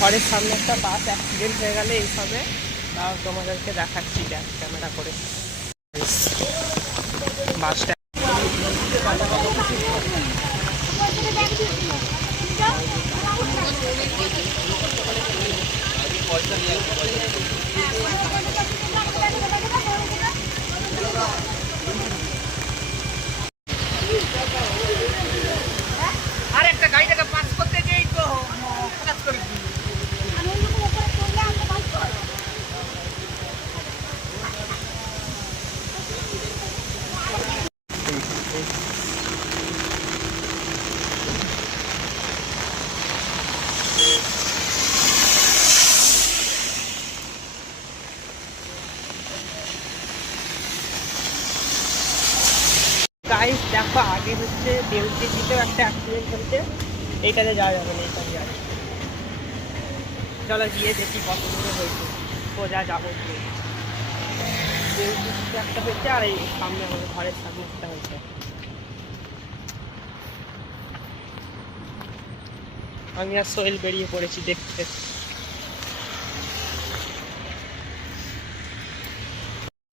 ঘরের সামনে একটা বাস অ্যাক্সিডেন্ট হয়ে গেলে এইসবে, তাও তোমাদেরকে দেখাচ্ছি ব্যাক ক্যামেরা করে। বাসটা আর একটা গাড়িটাকে পাস করতে গিয়েই তো কাজ করে দিই। গাইস দেখো, আগে হচ্ছে দেউটির দিকেও একটা অ্যাক্সিডেন্ট হয়েছে, এইটাতে যাওয়া যাবে না, এইটা যাবে। চলো গিয়ে দেখি কত দূরে হয়েছে, সোজা যাবো। দেউটির দিকে একটা হয়েছে আর এই সামনে আমাদের ঘরের সামনে একটা হয়েছে। আমি আর সোহেল বেরিয়ে পড়েছি দেখতে।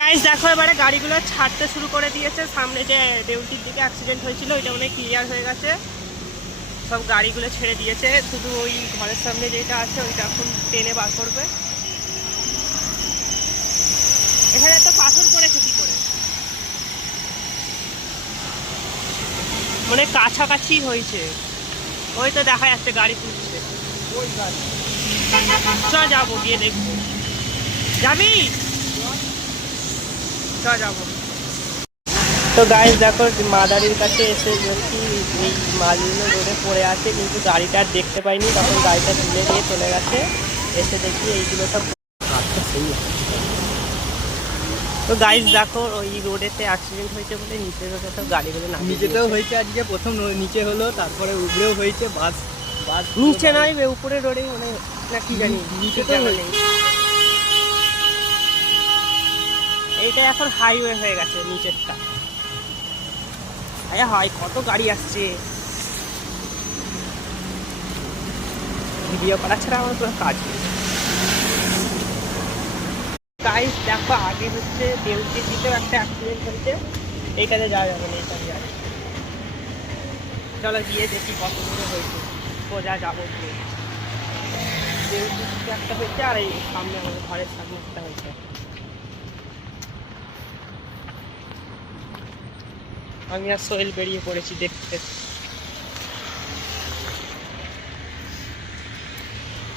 গাইস দেখো, এবারে গাড়িগুলো ছাড়তে শুরু করে দিয়েছে। সামনে যে দেউটির দিকে অ্যাক্সিডেন্ট হয়েছিল ওইটা অনেক ক্লিয়ার হয়ে গেছে, সব গাড়িগুলো ছেড়ে দিয়েছে। শুধু ওই ঘরের সামনে যেটা আছে ওইটা এখন টেনে বার করবে। এখানে একটা পাথর পড়েছে কি করে, মানে কাছাকাছি হয়েছে। ওই তো দেখা যাচ্ছে গাড়ি তুলছে, ওই গাড়ি। চ যাবো, গিয়ে দেখবো। যাবি? চ যাবো। তো গাইস দেখো, মাদারির কাছে এসে দেখি এই মালগুলো রোডে পড়ে আছে, কিন্তু গাড়িটা আর দেখতে পাইনি। তখন গাড়িটা তুলে নিয়ে চলে গেছে। এসে দেখি এইগুলো সব। তো গাইস দেখো, ওই রোডেতে অ্যাক্সিডেন্ট হয়েছে বলে নিচে রোডে সব গাড়িগুলো না, নিচেতেও হয়েছে আজকে, প্রথম নিচে হলো, তারপরে উপরেও হয়েছে। বাস বাস নিচে নয়, উপরে রোডে মানে না কি জানি, নিচেতেও হয়েছে। এইটা এখন হাইওয়ে হয়ে গেছে নিচেরটা। আরে হয়, কত গাড়ি আসছে, ভিডিও করা ছাড়া আমার কোনো কাজ নেই। গাইস দেখো, আগে হচ্ছে দেউটির দিকেও একটা অ্যাক্সিডেন্ট হয়েছে, এইটাতে যাওয়া যাবে না, এইটা যাবে। চলো গিয়ে দেখি কত দূরে হয়েছে, সোজা যাবো। দেউটির দিকে একটা হয়েছে আর এই সামনে আমাদের ঘরের সামনে একটা হয়েছে। আমি আর সোহেল বেরিয়ে পড়েছি দেখতে।